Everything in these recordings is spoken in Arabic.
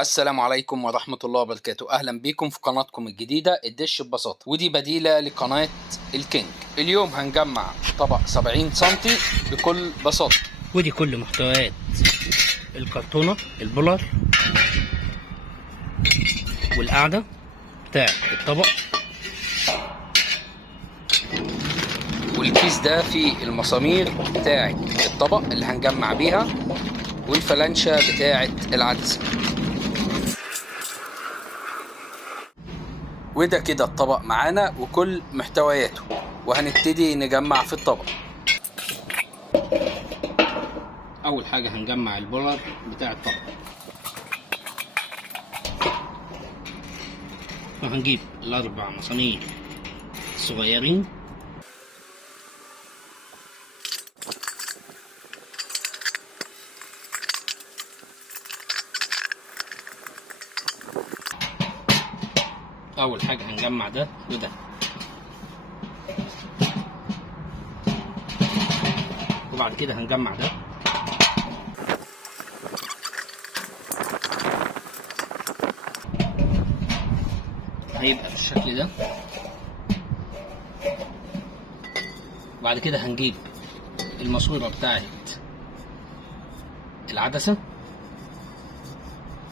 السلام عليكم ورحمة الله وبركاته. أهلا بيكم في قناتكم الجديدة الدش ببساطة، ودي بديلة لقناة الكينج. اليوم هنجمع طبق 70 سنتي بكل بساطة، ودي كل محتويات الكرتونة البولر والقاعدة بتاع الطبق، والكيس ده فيه المسامير بتاعة الطبق اللي هنجمع بيها، والفلانشة بتاعة العدسة. وده كده الطبق معانا وكل محتوياته، وهنبتدي نجمع في الطبق. أول حاجة هنجمع البولر بتاع الطبق، وهنجيب الأربع مسامير الصغيرين أول حاجة هنجمع ده وده، وبعد كده هنجمع ده، هيبقى بالشكل ده. بعد كده هنجيب الماسورة بتاعت العدسة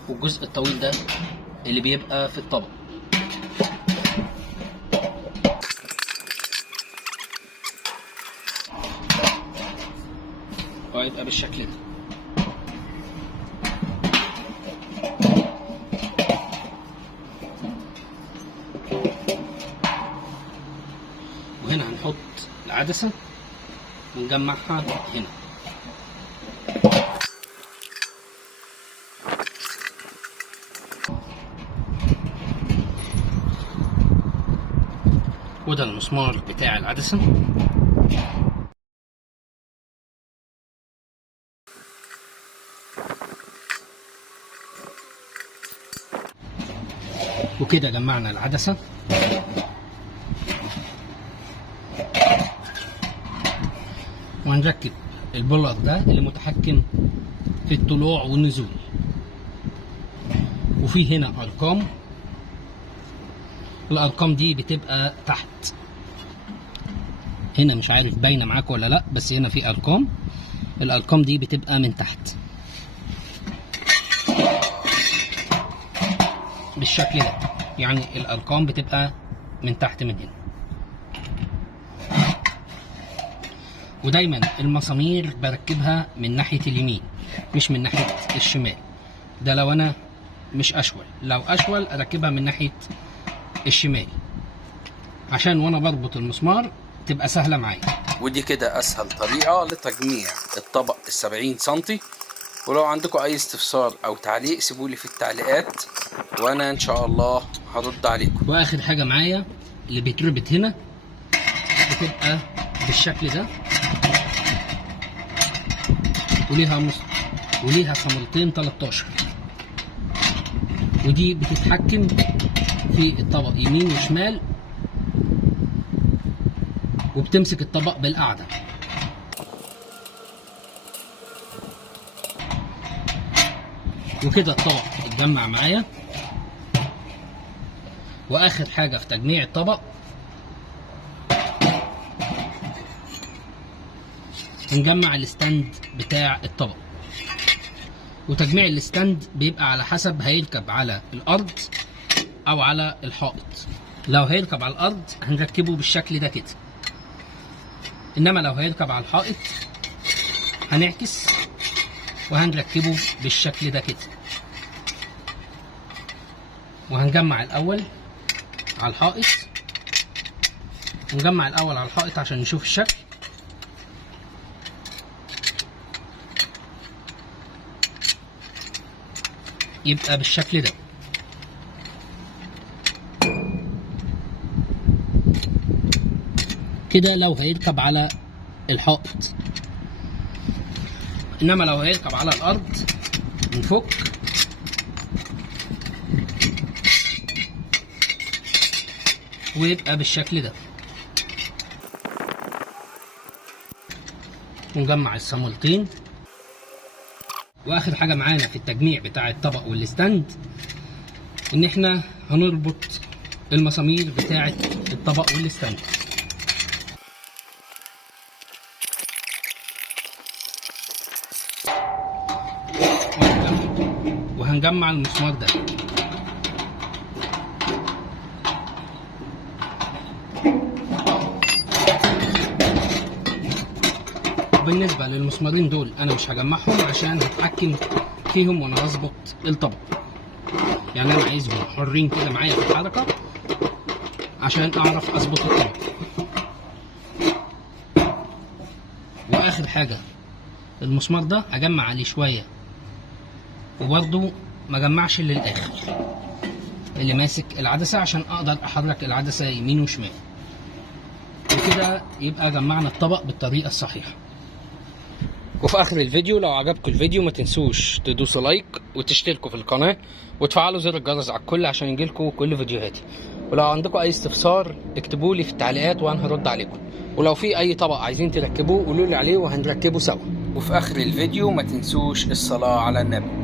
والجزء الطويل ده اللي بيبقى في الطبق، وهيبقى بالشكل ده. وهنا هنحط العدسة ونجمعها هنا. وده المسمار بتاع العدسة. وكده جمعنا العدسة، وهنركب البولر ده اللي متحكم في الطلوع والنزول، وفي هنا أرقام. الأرقام دي بتبقى تحت هنا، مش عارف باينة معاكم ولا لأ، بس هنا في أرقام. الأرقام دي بتبقى من تحت بالشكل ده، يعني الأرقام بتبقى من تحت من هنا. ودايما المسامير بركبها من ناحية اليمين مش من ناحية الشمال، ده لو أنا مش أشول. لو أشول أركبها من ناحية الشمال عشان وأنا بربط المسمار تبقى سهلة معايا. ودي كده أسهل طريقة لتجميع الطبق 70 سنتي. ولو عندكم أي استفسار أو تعليق سيبولي في التعليقات، وأنا إن شاء الله هرد عليكم. وآخر حاجة معايا اللي بيتربط هنا بتبقى بالشكل ده، وليها صامولتين 13، ودي بتتحكم في الطبق يمين وشمال، وبتمسك الطبق بالقاعدة. وكده الطبق اتجمع معايا. واخر حاجة في تجميع الطبق نجمع الستاند بتاع الطبق. وتجميع الستاند بيبقى على حسب هيركب على الارض او على الحائط. لو هيركب على الارض هنركبه بالشكل ده كده، انما لو هيركب على الحائط هنعكس وهنركبه بالشكل ده كده. وهنجمع الاول على الحائط، ونجمع الاول على الحائط عشان نشوف الشكل. يبقى بالشكل ده. كده لو هيركب على الحائط، انما لو هيركب على الارض نفك ويبقى بالشكل ده. ونجمع الصامولتين واخر حاجه معانا في التجميع بتاع الطبق والستاند ان احنا هنربط المسامير بتاعه الطبق والستاند. وهنجمع المسمار ده. بالنسبه للمسمارين دول انا مش هجمعهم عشان هتحكم فيهم وانا هظبط الطبق، يعني انا عايزهم حرين كده معايا في الحركه عشان اعرف اظبط الطبق. واخر حاجه المسمار ده هجمع عليه شويه وبرضو ما جمعش للاخر اللي ماسك العدسه عشان اقدر احرك العدسه يمين وشمال. وكده يبقى جمعنا الطبق بالطريقه الصحيحه. وفي اخر الفيديو لو عجبكم الفيديو ما تنسوش تدوسوا لايك وتشتركوا في القناه وتفعلوا زر الجرس على الكل عشان يجيلكوا كل فيديوهاتي. ولو عندكم اي استفسار اكتبوا لي في التعليقات وانا هرد عليكم. ولو في اي طبق عايزين تركبوه قولوا لي عليه وهنركبه سوا. وفي اخر الفيديو ما تنسوش الصلاه على النبي.